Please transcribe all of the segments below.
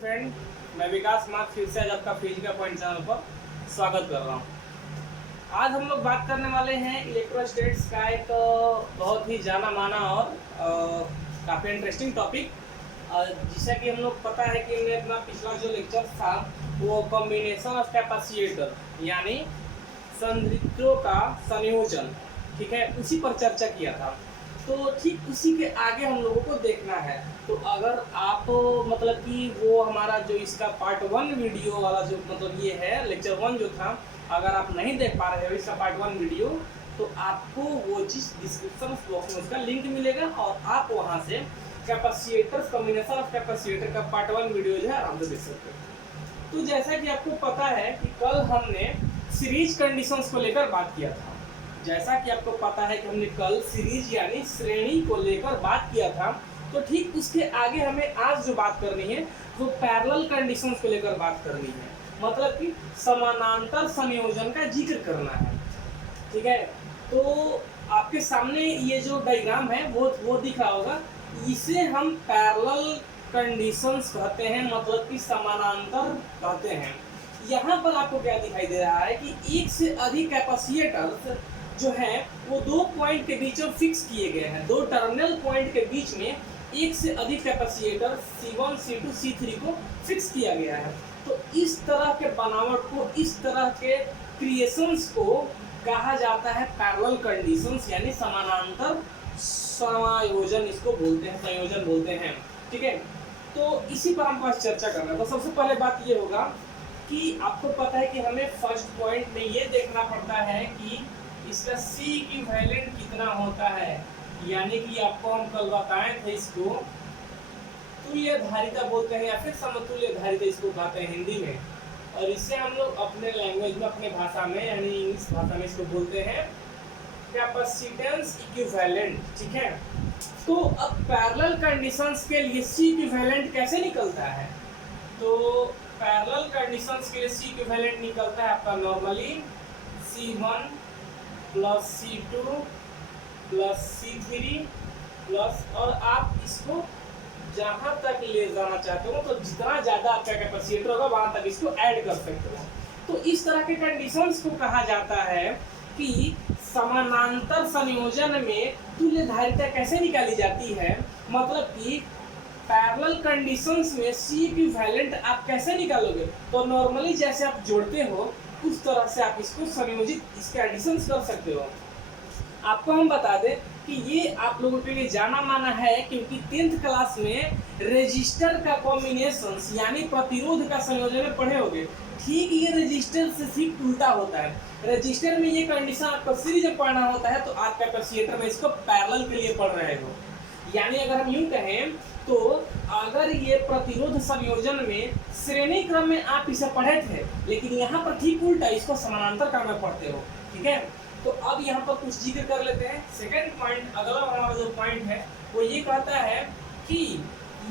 Friend, मैं विकास मार्ग फिर से आज आपका फिजिकल पॉइंट चैनल पर स्वागत कर रहा हूँ। आज हम लोग बात करने वाले हैं इलेक्ट्रोस्टैट्स का एक बहुत ही जाना माना और काफ़ी इंटरेस्टिंग टॉपिक। जैसा कि हम लोग पता है कि हमने अपना पिछला जो लेक्चर था वो कॉम्बिनेशन ऑफ कैपेसिटर यानी संधारित्रों का संयोजन, ठीक है, उसी पर चर्चा किया था। तो ठीक उसी के आगे हम लोगों को देखना है। तो अगर आप मतलब कि वो हमारा जो इसका पार्ट 1 वीडियो वाला जो मतलब ये है लेक्चर 1 जो था, अगर आप नहीं देख पा रहे हो इसका पार्ट 1 वीडियो, तो आपको वो चीज़ डिस्क्रिप्शन बॉक्स में उसका लिंक मिलेगा और आप वहाँ से कैपेसिटर्स कॉम्बिनेशन ऑफ कैपेसिटर का पार्ट 1 वीडियो जो है आराम से देख सकते हो। तो जैसा कि आपको पता है कि कल हमने सीरीज कंडीशंस को लेकर बात किया था। जैसा कि आपको पता है कि हमने कल सीरीज यानी श्रेणी को लेकर बात किया था, तो ठीक उसके आगे हमें आज जो बात करनी है वो पैरेलल कंडीशंस को लेकर बात करनी है, मतलब कि समानांतर संयोजन का जिक्र करना है। ठीक है, तो आपके सामने ये जो डायग्राम है वो दिख रहा होगा। इसे हम पैरेलल कंडीशंस कहते हैं, मतलब कि समानांतर कहते हैं। यहाँ पर आपको क्या दिखाई दे रहा है कि एक से अधिक कैपेसिटर्स जो है वो दो पॉइंट के बीच में फिक्स किए गए हैं। दो टर्मिनल पॉइंट के बीच में एक से अधिक कैपेसिटर C1, C2, C3 को फिक्स किया गया है। तो इस तरह के बनावट को, इस तरह के क्रिएशंस को कहा जाता है पैरेलल कंडीशंस यानी समानांतर समायोजन, इसको बोलते हैं, संयोजन बोलते हैं। ठीक है, तो इसी पर हम आज चर्चा कर रहे हैं। तो सबसे पहले बात ये होगा कि आपको पता है कि हमें फर्स्ट पॉइंट में ये देखना पड़ता है कि इसका C इक्विवेलेंट कितना होता है, यानी कि आपको हम कल बताए थे इसको तुल्य धारिता बोलते हैं या फिर समतुल्य धारिता इसको कहते हैं हिंदी में, और इससे हम लोग अपने लैंग्वेज में, अपने भाषा में यानी इंग्लिश भाषा में इसको बोलते हैं कैपेसिटेंस इक्विवेलेंट। ठीक है, तो अब पैरेलल कंडीशंस के लिए C इक्विवेलेंट कैसे निकलता है? तो पैरेलल कंडीशंस के लिए C इक्विवेलेंट निकलता है आपका normally C1 plus C2 plus C3 plus, और आप इसको जहाँ तक ले जाना चाहते हो, तो जितना ज़्यादा आपका कैपेसिटर होगा वहाँ तक इसको ऐड कर सकते हो। तो इस तरह के कंडीशंस को कहा जाता है कि समानांतर संयोजन में तुल्य धारिता कैसे निकाली जाती है, मतलब कि पैरेलल कंडीशंस में C इक्विवेलेंट आप कैसे निकालोगे? तो नॉर्मली जैसे आप जोड़ते हो उस तरह से आप इसको संयोजित, इसके एडिशंस कर सकते हो। आपको हम बता दें कि ये आप लोगों के लिए जाना माना है, क्योंकि 10th क्लास में रेजिस्टर का कॉम्बिनेशन यानी प्रतिरोध का संयोजन में पढ़े होंगे। ठीक ये रेजिस्टर से ठीक उल्टा होता है। रेजिस्टर में ये कंडीशन आपको सीरीज में पढ़ना होता है, तो आप कैपेसिटर में इसको पैरेलल के लिए पढ़ रहे हो। यानी अगर हम यूं कहें तो अगर ये प्रतिरोध संयोजन में श्रेणी क्रम में आप इसे पढ़े थे, लेकिन यहाँ पर ठीक उल्टा इसको समानांतर क्रम में पढ़ते हो। ठीक है, तो अब यहाँ पर कुछ जिक्र कर लेते हैं। सेकंड पॉइंट, अगला हमारा जो पॉइंट है वो ये कहता है कि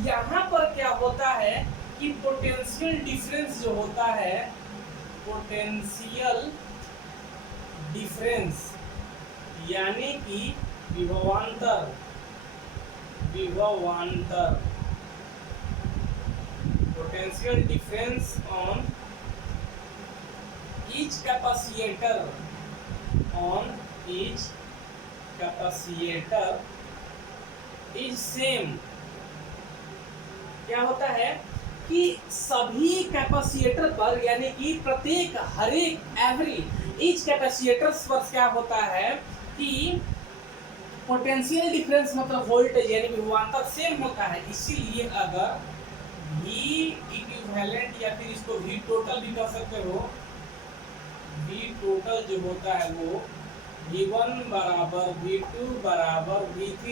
यहाँ पर क्या होता है कि पोटेंशियल डिफरेंस जो होता है, पोटेंशियल डिफरेंस यानी कि विभवांतर, potential difference on each capacitor is same। क्या होता है कि सभी कैपेसिटर पर, यानी कि प्रत्येक, हर एक, एवरी ईच कैपेसिटर्स पर क्या होता है कि पोटेंशियल डिफरेंस मतलब वोल्टेज यानी विभवांतर सेम होता है। इसीलिए अगर V इक्विवेलेंट या फिर इसको V टोटल भी कह सकते हो, V टोटल जो होता है वो V1 बराबर V2 बराबर V3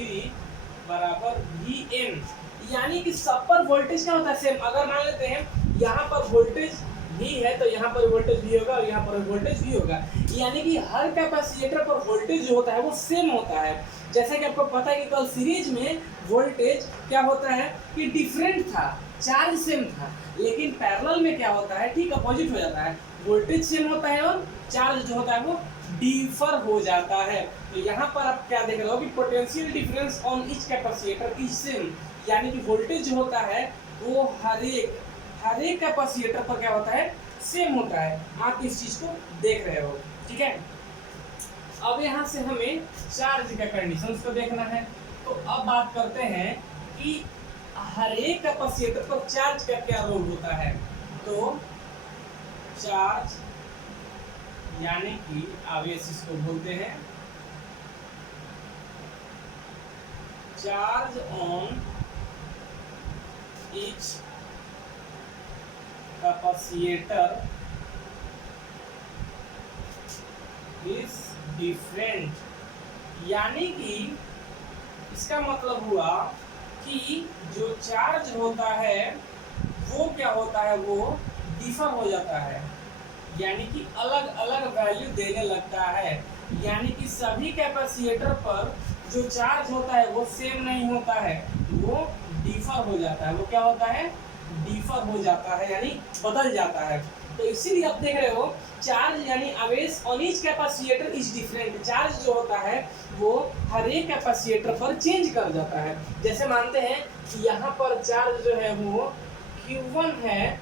बराबर Vn, यानी कि सब पर वोल्टेज क्या होता है सेम। अगर मान लेते हैं यहाँ पर वोल्टेज V है तो यहाँ पर वोल्टेज V होगा और यहाँ पर वोल्टेज V होगा, यानी कि हर कैपेसिटर पर वोल्टेज जो होता है वो सेम होता है। जैसा कि आपको पता है कि कल सीरीज में वोल्टेज क्या होता है कि डिफरेंट था, चार्ज सेम था, लेकिन पैरेलल में क्या होता है, ठीक अपोजिट हो जाता है, वोल्टेज सेम होता है और चार्ज जो होता है वो डिफर हो जाता है। तो यहाँ पर आप क्या देख रहे हो कि potential difference on each capacitor is same, यानी कि वोल्टेज जो होता है वो हर एक हर एक कैपेसिटर पर क्या होता है, सेम होता है। आप इस चीज को देख रहे हो, ठीक है। अब यहाँ से हमें चार्ज का कंडीशंस को देखना है। तो अब बात करते हैं कि हर एक कैपेसिटर पर चार्ज का क्या रोल होता है। तो चार्ज यानी कि आवेश इसको बोलते हैं, charge on each capacitor is different. यानी कि इसका मतलब हुआ कि जो चार्ज होता है वो क्या होता है, वो डिफर हो जाता है, यानी कि अलग अलग वैल्यू देने लगता है। यानी कि सभी कैपेसिटर पर जो चार्ज होता है वो सेम नहीं होता है, वो डिफर हो जाता है। वो क्या होता है, डिफर हो जाता है, यानी बदल जाता है। तो इसीलिए आप देख रहे हो चार्ज यानी आवेश on each capacitor is different. Charge जो होता है वो हर एक कैपेसिटर पर चेंज कर जाता है। जैसे मानते हैं कि यहाँ पर चार्ज जो है वो Q1 है,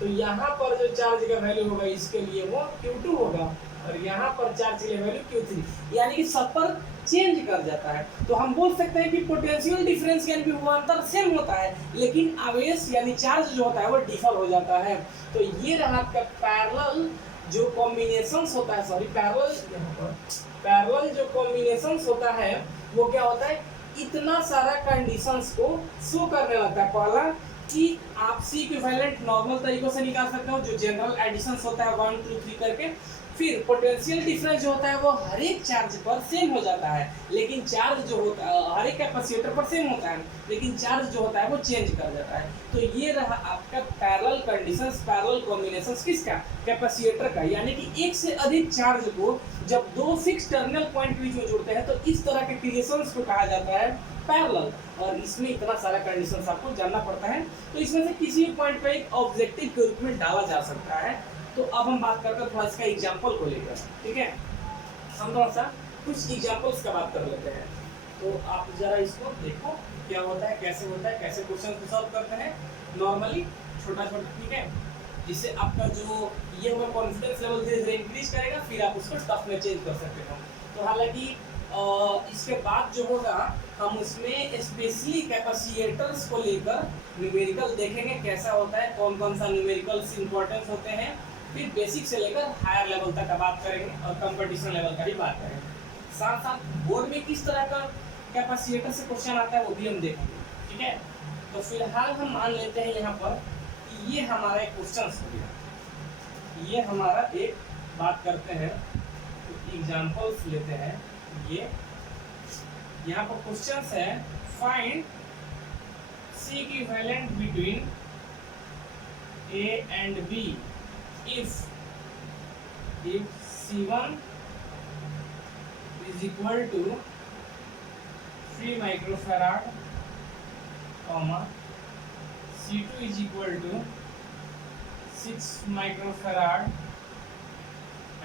तो यहाँ पर जो चार्ज का वैल्यू होगा इसके लिए वो Q2 होगा, और यहाँ पर चार्ज के लिए वैल्यू Q3, यानी कि सब पर चेंज कर जाता है। तो हम बोल सकते हैं कि पोटेंशियल डिफरेंस यानी कि विभवांतर सेम होता है, लेकिन आवेश यानी चार्ज जो होता है वो डिफर हो जाता है। तो ये रहा आपका पैरेलल जो कॉम्बिनेशंस होता है, सॉरी पैरेलल जो कॉम्बिनेशंस होता है वो क्या होता है, इतना सारा कंडीशंस को शो करने लगता है। पहला कि आप C इक्विवेलेंट नॉर्मल तरीकों से निकाल सकते हो, जो जनरल एडिशंस होता है 1 2 3 करके। फिर पोटेंशियल डिफरेंस जो होता है वो हर एक चार्ज पर सेम हो जाता है, लेकिन चार्ज जो होता है हर एक कैपेसिटर पर सेम होता है, लेकिन चार्ज जो होता है वो चेंज कर जाता है। तो ये रहा आपका पैरेलल कंडीशंस, पैरेलल कॉम्बिनेशंस किसका, कैपेसिटर का। यानी कि एक से अधिक चार्ज को जब दो फिक्स टर्मिनल पॉइंट के बीच में जोड़ते हैं तो इस तरह के क्रिएशंस को कहा जाता है पैरेलल। और इसमें इतना सारा कंडीशंस आपको जानना पड़ता है। तो इसमें से किसी भी पॉइंट पे एक ऑब्जेक्टिव के रूप में डाला जा सकता है। तो अब हम बात करते हैं थोड़ा इसका एग्जांपल को लेकर, ठीक है। हम थोड़ा सा कुछ एग्जांपल्स का बात कर लेते हैं। तो आप जरा इसको देखो क्या होता है, कैसे होता है, कैसे क्वेश्चन को सॉल्व करते हैं नॉर्मली छोटा छोटा, ठीक है। जिससे आपका जो ये होगा कॉन्फिडेंस लेवल धीरे धीरे इंक्रीज करेगा, फिर आप उसको टफ में चेंज कर सकते हो। तो हालांकि इसके बाद जो होगा हम उसमें स्पेशली कैपेसिटर्स को लेकर न्यूमेरिकल देखेंगे कैसा होता है, कौन कौन सा न्यूमेरिकल्स इंपॉर्टेंस होते हैं। फिर बेसिक से लेकर हायर लेवल तक का बात करेंगे और कंपटीशन लेवल का भी बात करेंगे। साथ साथ बोर्ड में किस तरह का कैपेसिटर से क्वेश्चन आता है वो भी हम देखेंगे, ठीक है। तो फिलहाल हम मान लेते हैं यहाँ पर कि ये हमारा एक क्वेश्चन हो गया। ये हमारा एक बात करते हैं, एग्जाम्पल्स लेते हैं। ये यहाँ पर क्वेश्चन है, find C equivalent between A and B if C1 is equal to 3 microfarad, C2 is equal to 6 microfarad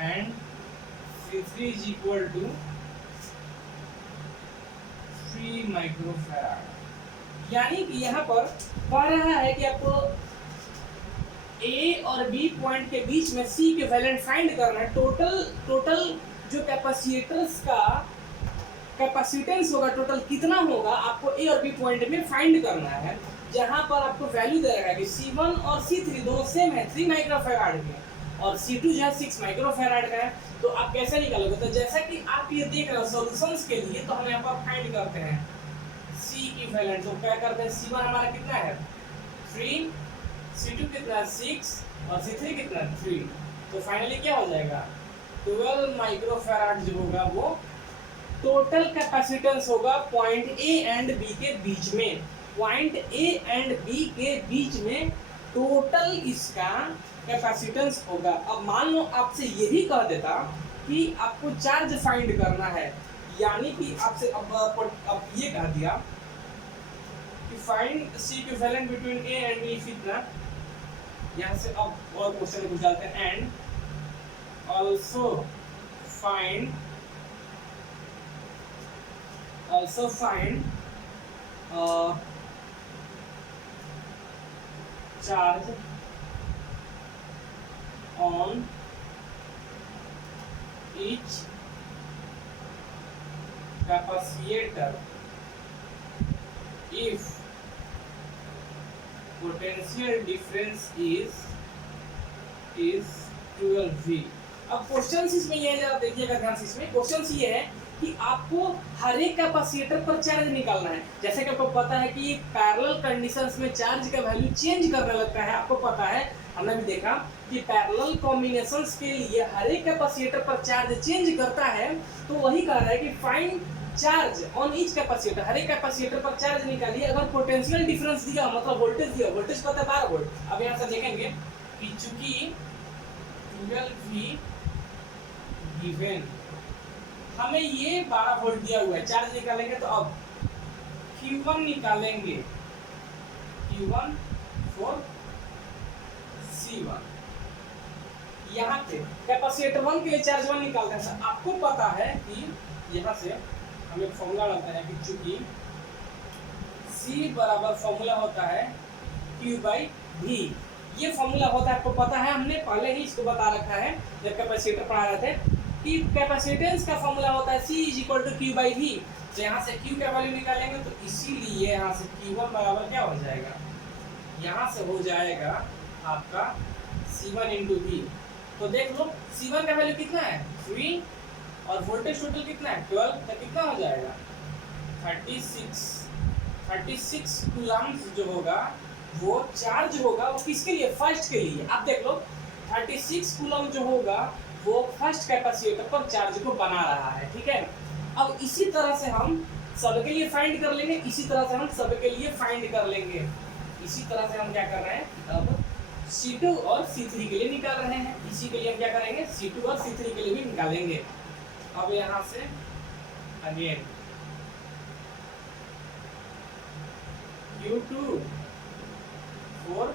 and C3 is equal to 3 microfarad. यानी कि यहाँ पर कह रहा है कि आपको A और B पॉइंट के बीच में C के वैलेंट फाइंड करना है। टोटल जो कैपेसिटर्स का कैपेसिटेंस होगा, टोटल कितना होगा आपको A और B पॉइंट में फाइंड करना है। जहाँ पर आपको वैल्यू दे रहा है कि C1 और C3 दोनों सेम है 3 माइक्रोफैराड के, और C2 जो है 6 माइक्रोफैराड का है। तो आप कैसे निकालोगे, तो जैसा कि आप ये देख रहे हो सॉल्यूशंस के लिए, तो हम यहाँ पर फाइंड करते हैं C इक्विवेलेंट। तो क्या करते हैं, C1 हमारा कितना है 3, C2 कितना है 6 और C3 कितना है 3। तो फाइनली क्या हो जाएगा 12 माइक्रोफैराड जो होगा वो टोटल कैपेसिटेंस होगा पॉइंट A एंड B के बीच में। पॉइंट A एंड B के बीच में टोटल इसका कैपेसिटेंस होगा। अब मान लो आपसे ये भी कह देता कि आपको चार्ज फाइंड करना है, यानी कि आपसे अब ये कह दिया कि find C equivalent between A and B कितना। यहाँ से अब और क्वेश्चन में डालते हैं, and also find charge on each capacitor if potential difference is 12V। अब क्वेश्चन इसमें ये है, जरा देखिएगा ध्यान से, इसमें क्वेश्चन ये है कि आपको हर एक कैपेसिटर पर चार्ज निकालना है। जैसे कि आपको पता है कि पैरेलल कंडीशंस में चार्ज का वैल्यू चेंज करने लगता है। आपको पता है, हमने भी देखा कि पैरेलल कॉम्बिनेशंस के लिए हर एक कैपेसिटर पर चार्ज चेंज करता है। तो वही कह रहा है कि find charge on each capacitor, हर एक कैपेसिटर पर चार्ज निकालिए अगर पोटेंशियल डिफरेंस दिया, मतलब वोल्टेज दिया, वोल्टेज पता है 12 वोल्ट। अब यहाँ से देखेंगे कि चूंकि 12V गिवन, हमें ये 12 वोल्ट दिया हुआ है, चार्ज निकालेंगे तो अब Q1 निकालेंगे, Q1 for C1। यहाँ पे कैपेसिटर 1 के लिए चार्ज 1 निकालते हैं। सर आपको पता है कि यहाँ से हम एक फॉर्मूला लगाते हैं कि चूंकि C बराबर फॉर्मूला होता है Q/V। ये फॉर्मूला होता है, आपको पता है, हमने पहले ही इसको बता रखा है जब कैपेसिटर पढ़ा रहे थे कि कैपेसिटेंस का फॉर्मूला होता है C = Q/V। तो यहाँ से Q का वैल्यू निकालेंगे तो इसीलिए यहाँ से Q1 बराबर क्या हो जाएगा, यहाँ से हो जाएगा आपका C1 × V। तो देख लो C1 का वैल्यू कितना है 3 और वोल्टेज टोटल कितना है 12, तो कितना हो जाएगा 36 कूलम्स जो होगा वो चार्ज होगा, वो किसके लिए, फर्स्ट के लिए। आप देख लो 36 कूलम जो होगा वो फर्स्ट कैपेसिटर पर चार्ज को बना रहा है, ठीक है। अब इसी तरह से हम सबके लिए फाइंड कर लेंगे, इसी तरह से हम सबके लिए फाइंड कर लेंगे। इसी तरह से हम क्या कर रहे हैं, अब C2 और C3 के लिए निकाल रहे हैं। इसी के लिए हम क्या करेंगे, C2 और C3 के लिए भी निकालेंगे। अब यहाँ से अगेन Q2 for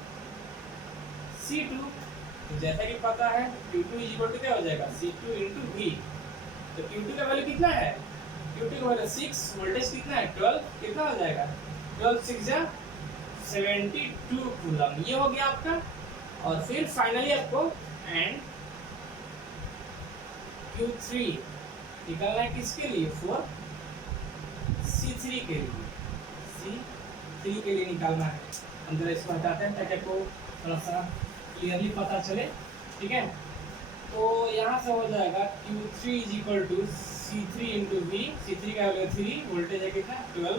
C2, तो जैसा कि पता है Q2 = क्या हो जाएगा C2 × V। तो Q2 का वैल्यू कितना है, Q2 का वैल्यू 6, वोल्टेज कितना है 12, कितना हो जाएगा 12 6 जा 72 कूलम, ये हो गया आपका। और फिर फाइनली आपको एंड Q3 निकालना है किसके लिए, फॉर C3 के लिए, C3 के लिए निकालना है। अंदर इसको हटाते हैं ताकि आपको थोड़ा सा क्लियरली पता चले, ठीक है। तो यहाँ से हो जाएगा Q3 = C3 × V। C3 का वैल्यू 3, वोल्टेज है कितना 12,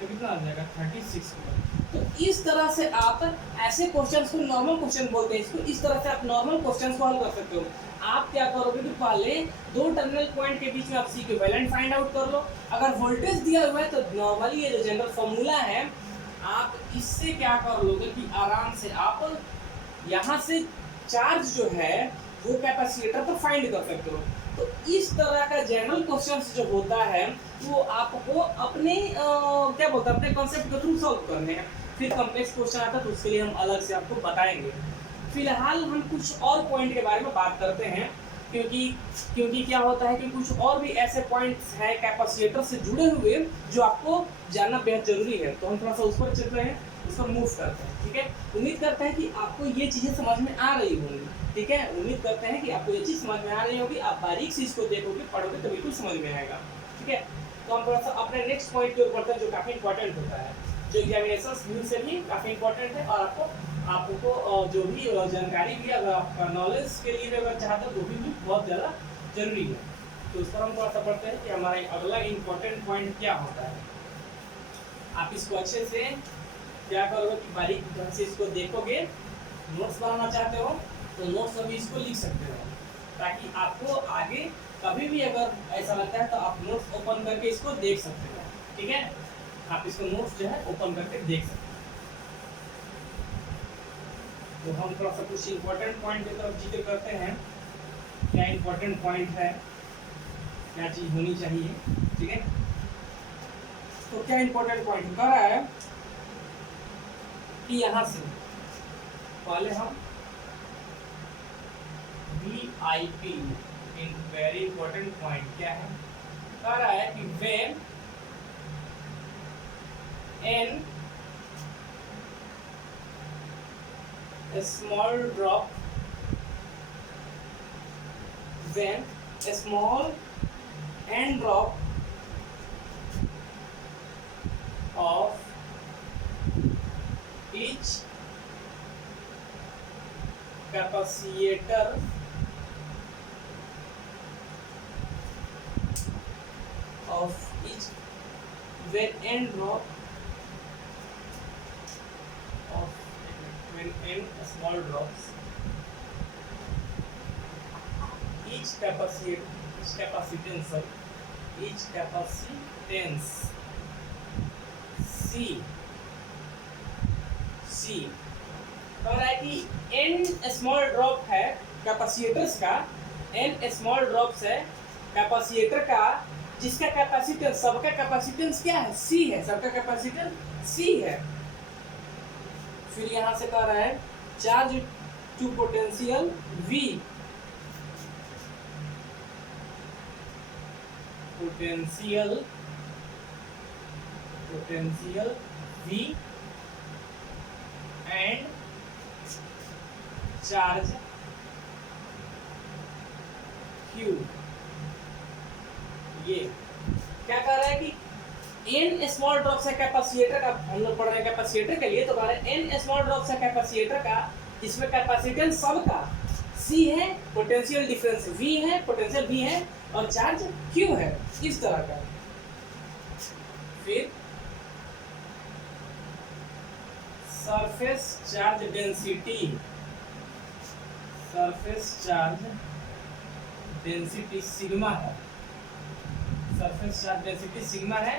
तो कितना आ जाएगा 36 कूलम। तो इस तरह से आप ऐसे क्वेश्चंस को नॉर्मल क्वेश्चन बोलते हैं, इसको इस तरह से आप नॉर्मल क्वेश्चंस को हल कर सकते हो। आप क्या करोगे कि पहले दो टर्मिनल पॉइंट के बीच में आप C इक्विवेलेंट फाइंड आउट कर लो। अगर वोल्टेज दिया हुआ है तो नॉर्मली ये जो जनरल फॉर्मूला है, आप इससे क्या कर लोगे कि आराम से आप यहाँ से चार्ज जो है वो कैपेसिटर पर फाइंड कर सकते हो। तो इस तरह का जनरल क्वेश्चंस जो होता है वो आपको अपने क्या बोलते हैं, अपने कॉन्सेप्ट के थ्रू सॉल्व करने हैं। फिर कॉम्प्लेक्स क्वेश्चन आता है तो उसके लिए हम अलग से आपको बताएंगे। फिलहाल हम कुछ और पॉइंट के बारे में बात करते हैं, क्योंकि क्या होता है कि कुछ और भी ऐसे पॉइंट्स हैं कैपेसिटर से जुड़े हुए जो आपको जानना बेहद जरूरी है। तो हम थोड़ा सा उस पर चल रहे हैं, उस पर मूव करते हैं, ठीक है। उम्मीद करते हैं कि आपको ये चीज़ें समझ में आ रही होंगी, ठीक है। उम्मीद करते हैं कि आपको ये चीज़ समझ में आ रही होगी। आप बारीक से इसको देखोगे, पढ़ोगे तो बिल्कुल समझ में आएगा, ठीक है। तो हम थोड़ा सा अपने नेक्स्ट पॉइंट की ओर बढ़ते हैं जो काफ़ी इंपॉर्टेंट होता है, जो एग्जामिनेशन व्यू से भी काफ़ी इंपॉर्टेंट है। और आपको जो भी जानकारी भी अगर आपका नॉलेज के लिए भी अगर चाहते हो तो भी बहुत ज़्यादा जरूरी है। तो उस पर हम थोड़ा सा पढ़ते हैं कि हमारा अगला इम्पोर्टेंट पॉइंट क्या होता है। आप इसको अच्छे से क्या करोगे कि बारीक ढंग से इसको देखोगे। नोट्स बनाना चाहते हो तो नोट्स अभी इसको लिख सकते हो, ताकि आपको आगे कभी भी अगर ऐसा लगता है तो आप नोट्स ओपन करके इसको देख सकते हो, ठीक है। आप इसको नोट्स जो है ओपन करके देख सकते हो। तो हम थोड़ा सा कुछ इम्पोर्टेंट पॉइंट की तरफ जिक्र करते हैं। क्या इम्पोर्टेंट पॉइंट है, क्या चीज़ होनी चाहिए, ठीक है। तो क्या इम्पोर्टेंट पॉइंट कह रहा है कि यहाँ से पहले हम VIP in very important point क्या है, कह रहा है कि when n a small drop when a small end drop of each capacitor when n drop of when n small drops each capacitance C कह रहा है कि n स्मॉल ड्रॉप है कैपेसिटर्स का, n स्मॉल ड्रॉप्स है capacitor का, जिसका capacitance, सबका कैपेसिटेंस क्या है? C है, सबका कैपेसिटेंस C है। फिर यहां से कह रहा है charge to potential V, potential V and charge Q। ये क्या कह रहा है कि n स्मॉल ड्रॉप्स है कैपेसिटर का, हम लोग पढ़ रहे हैं कैपेसिटर के लिए, तो कह रहे हैं n स्मॉल ड्रॉप्स है कैपेसिटर का, जिसमें कैपेसिटेंस सबका C है, पोटेंशियल डिफरेंस V है, पोटेंशियल V है और चार्ज Q है, इस तरह का। फिर सरफेस चार्ज डेंसिटी सिग्मा है, सरफेस चार्ज डेंसिटी सिग्मा है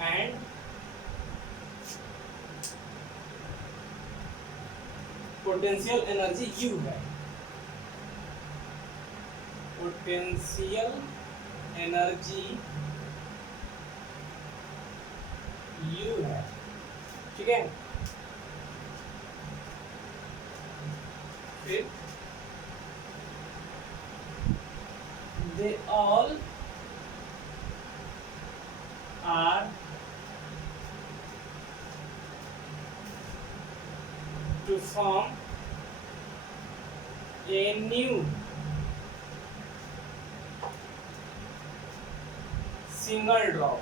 एंड पोटेंशियल एनर्जी U है, पोटेंशियल एनर्जी U है, ठीक है। फिर they all are to form a new single drop,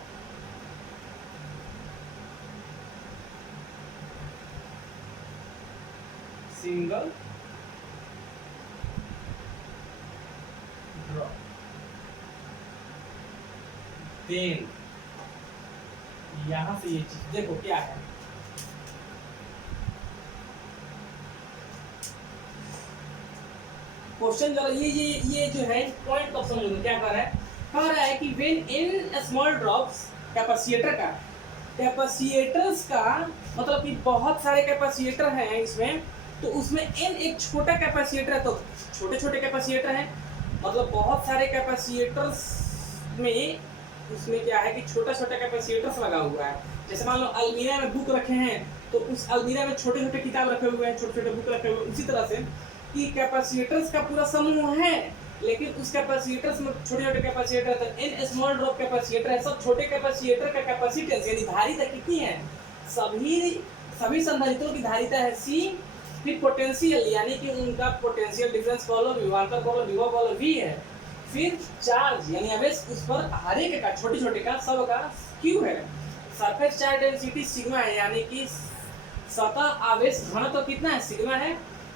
single drop। Then यहां से ये चीज देखो क्या है, क्वेश्चन जरा ये जो है पॉइंट को समझो क्या कर रहा है। कह रहा है कि when in small drops capacitor का, कैपेसिटर्स का मतलब कि बहुत सारे कैपेसिटर हैं इसमें, तो उसमें n एक छोटा कैपेसिटर है, तो छोटे छोटे कैपेसिटर हैं, मतलब बहुत सारे कैपेसिटर्स में उसमें क्या है कि छोटा छोटा कैपेसिटर्स लगा हुआ है। जैसे मान लो अलमीरा में बुक रखे हैं, तो उस अलमीरा में छोटे छोटे किताब रखे हुए हैं, छोटे छोटे बुक रखे हुए हैं। उसी तरह से कि कैपेसिटर्स का पूरा समूह है, लेकिन उस कैपेसिटर्स में छोटे छोटे कैपेसिटर, तो n स्मॉल ड्रॉप कैपेसिटर है। सब छोटे कैपेसिटर का कैपेसिटेंस यानी धारिता कितनी है? सभी संधारित्रों की धारिता है C। फिर पोटेंशियल यानी कि उनका पोटेंशियल डिफरेंस कह लो, विभवांतर कह लो, विभव कह लो, V है। फिर चार्ज यानी आवेश उस पर हर एक का, छोटे छोटे का, सब का Q है। सरफेस चार्ज डेंसिटी सिग्मा है, यानी कि सतह आवेश घनत्व कितना है? सिग्मा है।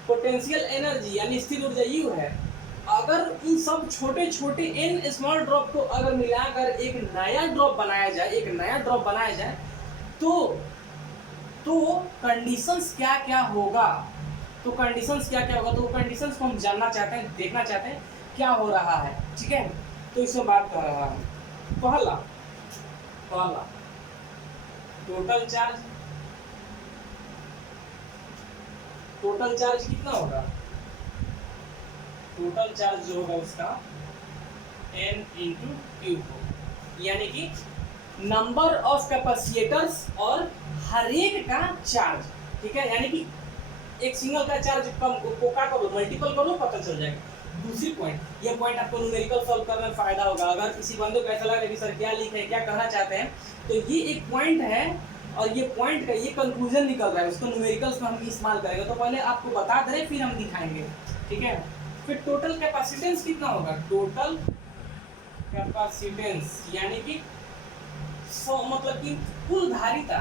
पोटेंशियल एनर्जी यानी स्थिर ऊर्जा U है। अगर इन सब छोटे छोटे n स्मॉल ड्रॉप को अगर मिलाकर एक नया ड्रॉप बनाया जाए तो कंडीशंस क्या क्या होगा, तो वो कंडीशंस को हम जानना चाहते हैं, देखना चाहते हैं क्या हो रहा है, ठीक है। तो इसमें बात कर रहा है पहला टोटल चार्ज कितना होगा? टोटल चार्ज जो होगा उसका n × Q होगा, यानी कि नंबर ऑफ कैपेसिटर्स और हर एक का चार्ज, ठीक है। यानी कि एक सिंगल का चार्ज कम को क्या करो, मल्टीपल करो, पता चल जाएगा। दूसरी पॉइंट, ये पॉइंट आपको न्यूमेरिकल सॉल्व करने में फायदा होगा। अगर किसी बंदे को ऐसा लगे कि सर क्या लिखे हैं, क्या कहना चाहते हैं, तो ये एक पॉइंट है और ये पॉइंट का ये कंक्लूजन निकल रहा है, उसको न्यूमेरिकल्स में हम इस्तेमाल करेंगे। तो पहले आपको बता दे रहे फिर हम दिखाएंगे, ठीक है। फिर टोटल कैपेसिटेंस कितना होगा, टोटल कैपेसिटेंस यानी कि मतलब कि कुल धारिता,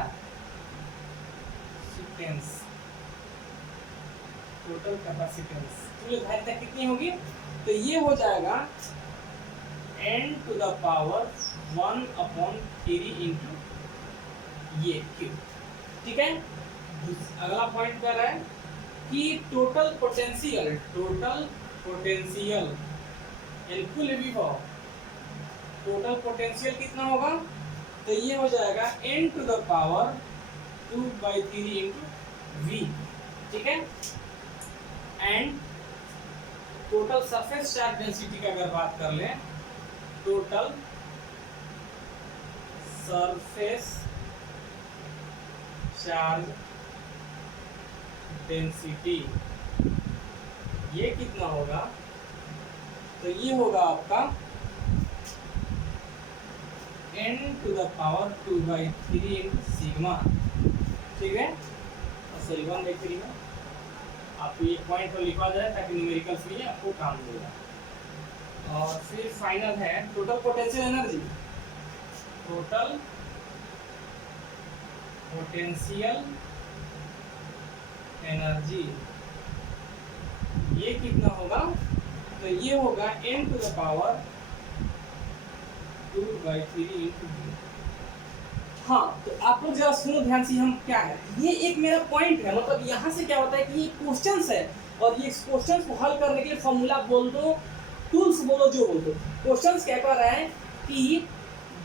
टोटल कैपेसिटेंस कुल धारिता कितनी होगी, तो ये हो जाएगा n to the power 1/3 into ये क्यू, ठीक है। अगला पॉइंट कर रहा है कि टोटल पोटेंशियल यानी कुल विभव, टोटल पोटेंशियल कितना होगा, तो ये हो जाएगा n to the power 2/3 into v, ठीक है। And total surface charge density का अगर बात कर लें, टोटल सरफेस चार्ज डेंसिटी ये कितना होगा, तो ये होगा आपका n to the power 2/3 into sigma, ठीक है। सॉरी 1/3 में आपको ये पॉइंट को लिखा जाए ताकि न्यूमेरिकल्स में आपको काम देगा। और फिर फाइनल है total potential energy, total potential energy ये कितना होगा, तो ये होगा n to the power 2/3 into v। हाँ, तो आप लोग जरा सुनो ध्यान से, हम क्या है, ये एक मेरा पॉइंट है, मतलब यहाँ से क्या होता है कि ये क्वेश्चंस है और ये क्वेश्चंस को हल करने के लिए फॉर्मूला बोल दो, टूल्स बोलो, जो बोल दो। क्वेश्चंस क्या कर रहा है कि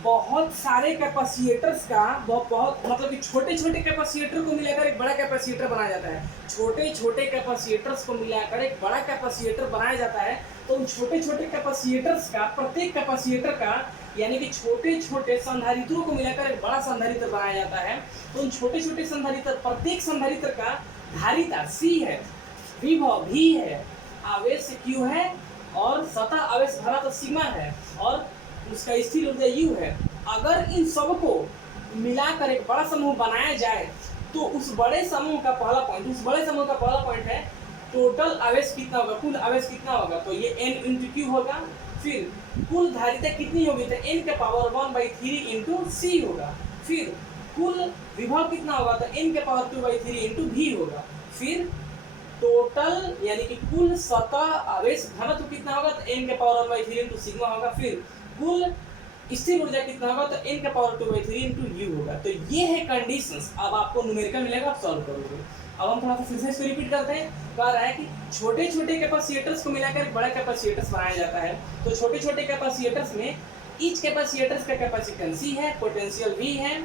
बहुत सारे कैपेसिटर्स का बहुत मतलब कि छोटे छोटे कैपेसिटर को मिलाकर एक बड़ा कैपेसिटर बनाया जाता है, छोटे छोटे कैपेसिटर्स को मिलाकर एक बड़ा कैपेसिटर बनाया जाता है। तो उन छोटे छोटे कैपेसिटर्स का, प्रत्येक कैपेसिटर का यानी कि छोटे छोटे संधारित्रों को मिलाकर एक बड़ा संधारित्र बनाया जाता है। तो उन छोटे छोटे संधारित्र, प्रत्येक संधारित्र का धारिता C है, विभव V है, आवेश Q है और सतह आवेश घनत्व सिग्मा है और उसका स्थिर ऊर्जा U है। अगर इन सबको मिलाकर एक बड़ा समूह बनाया जाए तो उस बड़े समूह का पहला पॉइंट है टोटल आवेश कितना होगा, कुल आवेश कितना होगा, तो ये n इंटू क्यू होगा। फिर कुल धारिता कितनी होगी, तो n के पावर 1/3 इंटू सी होगा। फिर कुल विभव कितना होगा, तो n के पावर 2/3 इंटू v होगा। फिर टोटल यानी कि कुल सतह आवेश घनत्व कितना होगा, तो n के पावर 1/3 इंटू सिग्मा होगा। फिर कुल स्थिर ऊर्जा कितना होगा, तो n के पावर 2/3 इंटू u होगा। तो ये है कंडीशंस। अब आपको न्यूमेरिकल मिलेगा, आप सॉल्व करोगे। अब हम थोड़ा सा फिर से इसको रिपीट करते हैं। कह रहा है कि छोटे छोटे कैपेसिटर्स को मिलाकर एक बड़ा कैपेसिटर्स बनाया जाता है। तो छोटे छोटे कैपेसिटर्स में ईच कैपेसिटर्स का कैपेसिटेंस C है, पोटेंशियल V है,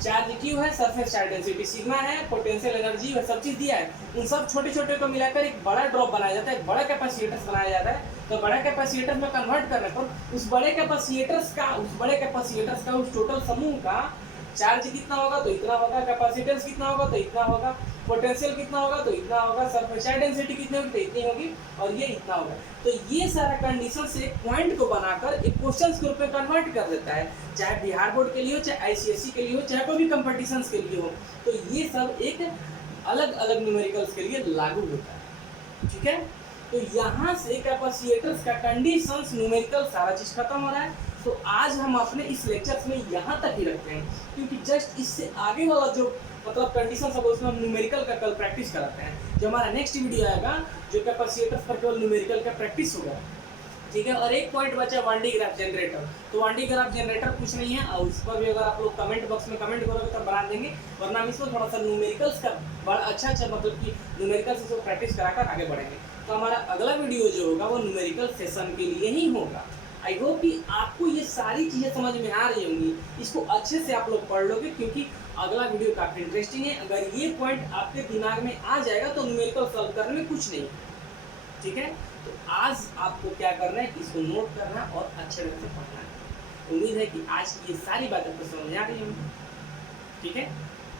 चार्ज Q है, सरफेस चार्ज डेंसिटी सिग्मा है, पोटेंशियल एनर्जी है, सब चीज दिया है। उन सब छोटे छोटे को मिलाकर एक बड़ा ड्रॉप बनाया जाता है, एक बड़ा कैपेसिटर्स बनाया जाता है। तो बड़ा कैपेसिटर में कन्वर्ट करने पर उस बड़े कैपेसिटर्स का उस टोटल समूह का चार्ज कितना होगा, तो इतना होगा, कैपेसिटेंस कितना होगा, तो इतना होगा, पोटेंशियल कितना होगा, तो इतना होगा, सरफेस चार्ज डेंसिटी कितनी होगी, तो इतनी होगी, और ये इतना होगा। तो ये सारा कंडीशन से एक पॉइंट को बनाकर एक क्वेश्चंस के रूप में कन्वर्ट कर देता है, चाहे बिहार बोर्ड के लिए हो, चाहे आईसीएसई के लिए हो, चाहे कोई भी कंपटीशंस के लिए हो। तो ये सब एक अलग अलग न्यूमेरिकल्स के लिए लागू होता है, ठीक है। तो यहाँ से कैपेसिटर्स का कंडीशंस, न्यूमेरिकल सारा चीज खत्म हो रहा है। तो आज हम अपने इस लेक्चर्स में यहाँ तक ही रखते हैं, क्योंकि जस्ट इससे आगे वाला जो मतलब कंडीशंस है उसमें हम न्यूमेरिकल का कल प्रैक्टिस कराते हैं। जो हमारा नेक्स्ट वीडियो आएगा जो कैपेसिटर्स पर केवल न्यूमेरिकल का प्रैक्टिस होगा, ठीक है। और एक पॉइंट बचा 1D ग्राफ जनरेटर। तो 1D ग्राफ जनरेटर कुछ नहीं है, और उस पर भी अगर आप लोग कमेंट बॉक्स में कमेंट करोगे तो बना देंगे, वरना हम इसमें थोड़ा सा न्यूमेरिकल्स का बड़ा अच्छा मतलब कि न्यूमेरिकल्स इसको प्रैक्टिस कराकर आगे बढ़ेंगे। तो हमारा अगला वीडियो जो होगा वो न्यूमेरिकल सेशन के लिए ही होगा। आई होप कि आपको ये सारी चीज़ें समझ में आ रही होंगी, इसको अच्छे से आप लोग पढ़ लोगे, क्योंकि अगला वीडियो काफ़ी इंटरेस्टिंग है। अगर ये पॉइंट आपके दिमाग में आ जाएगा तो न्यूमेरिकल सॉल्व करने में कुछ नहीं, ठीक है। तो आज आपको क्या करना है, इसको नोट करना और अच्छे ढंग से पढ़ना है। उम्मीद है कि आज की ये सारी बातें आपको समझ में आ रही होंगी, ठीक है।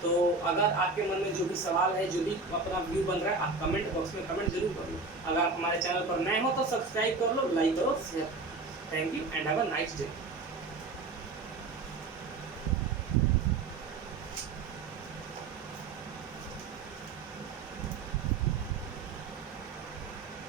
तो अगर आपके मन में जो भी सवाल है, जो भी अपना व्यू बन रहा है, आप कमेंट बॉक्स में कमेंट जरूर कर लो। अगर आप हमारे चैनल पर नए हो तो सब्सक्राइब कर लो, लाइक करो, share. Thank you and have a nice day.